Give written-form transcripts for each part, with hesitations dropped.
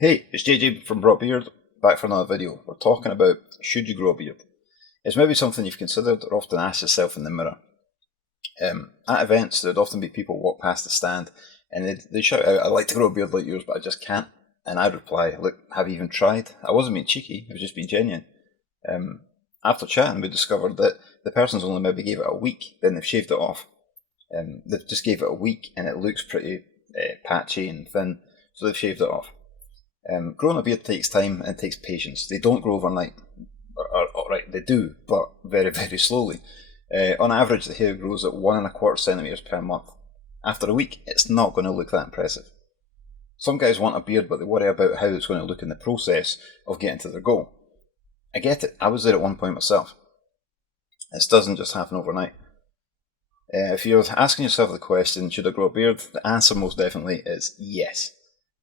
Hey, it's JJ from BrawBeard, back for another video. We're talking about, should you grow a beard? It's maybe something you've considered or often asked yourself in the mirror. At events, there'd often be people walk past the stand and they'd shout out, "I'd like to grow a beard like yours, but I just can't." And I'd reply, "Look, have you even tried?" I wasn't being cheeky, I was just being genuine. After chatting, we discovered that the person's only maybe gave it a week, then they've shaved it off. They've just gave it a week and it looks pretty patchy and thin, so they've shaved it off. Growing a beard takes time and takes patience. They don't grow overnight. Right, they do, but very, very slowly. On average, the hair grows at 1¼ centimetres per month. After a week, it's not going to look that impressive. Some guys want a beard, but they worry about how it's going to look in the process of getting to their goal. I get it, I was there at one point myself. This doesn't just happen overnight. If you're asking yourself the question, should I grow a beard? The answer most definitely is yes.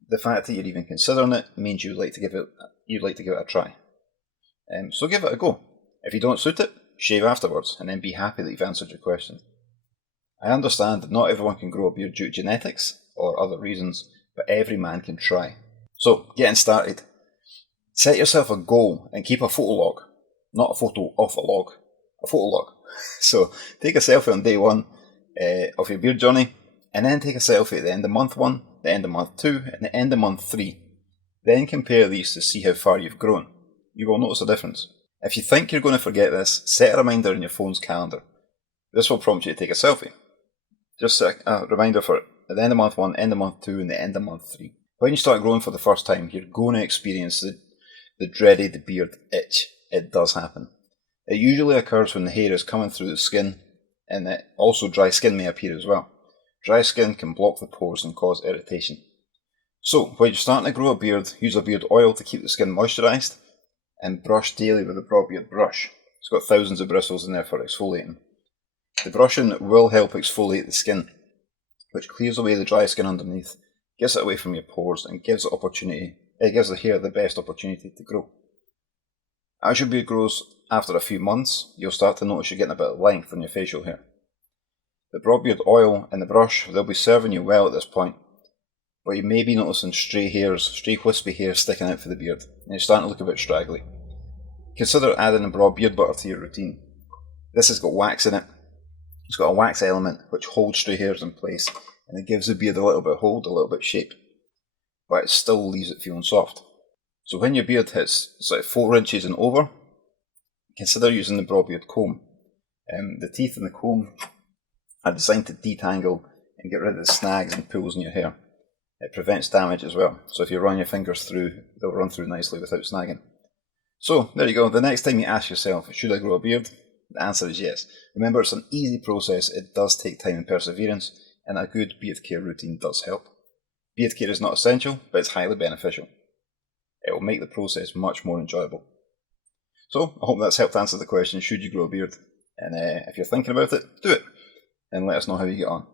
The fact that you're even considering it means you'd like to give it a try. So give it a go. If you don't suit it, shave afterwards and then be happy that you've answered your question. I understand that not everyone can grow a beard due to genetics or other reasons, but every man can try. So, getting started. Set yourself a goal and keep a photo log. Not a photo of a log, a photo log. So, take a selfie on day 1 of your beard journey, and then take a selfie at the end of month 1, the end of month 2, and the end of month 3. Then compare these to see how far you've grown. You will notice a difference. If you think you're going to forget this, set a reminder in your phone's calendar. This will prompt you to take a selfie. Just set a reminder for at the end of month 1, end of month 2, and the end of month 3. When you start growing for the first time, you're going to experience the dreaded beard itch. It does happen. It usually occurs when the hair is coming through the skin, and also dry skin may appear as well. Dry skin can block the pores and cause irritation. So, when you're starting to grow a beard, use a beard oil to keep the skin moisturised, and brush daily with a BrawBeard brush. It's got thousands of bristles in there for exfoliating. The brushing will help exfoliate the skin, which clears away the dry skin underneath, gets it away from your pores, and gives the hair the best opportunity to grow. As your beard grows after a few months, you'll start to notice you're getting a bit of length in your facial hair. The BrawBeard oil and the brush, they'll be serving you well at this point, but you may be noticing stray wispy hairs sticking out for the beard, and you're starting to look a bit straggly. Consider adding a BrawBeard butter to your routine. This has got wax in it. It's got a wax element which holds stray hairs in place, and it gives the beard a little bit of hold, a little bit of shape, but it still leaves it feeling soft. So when your beard hits sort of 4 inches and over, consider using the BrawBeard comb. The teeth in the comb are designed to detangle and get rid of the snags and pulls in your hair. It prevents damage as well, so if you run your fingers through, they'll run through nicely without snagging. So, there you go. The next time you ask yourself, should I grow a beard? The answer is yes. Remember, it's an easy process, it does take time and perseverance, and a good beard care routine does help. Beard care is not essential, but it's highly beneficial. It will make the process much more enjoyable. So, I hope that's helped answer the question, should you grow a beard? And if you're thinking about it, do it, and let us know how you get on.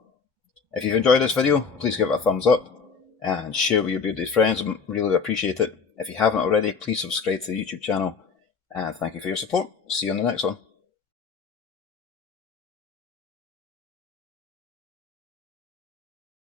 If you've enjoyed this video, please give it a thumbs up, and share with your bearded friends. I really appreciate it. If you haven't already, please subscribe to the YouTube channel, and thank you for your support. See you on the next one.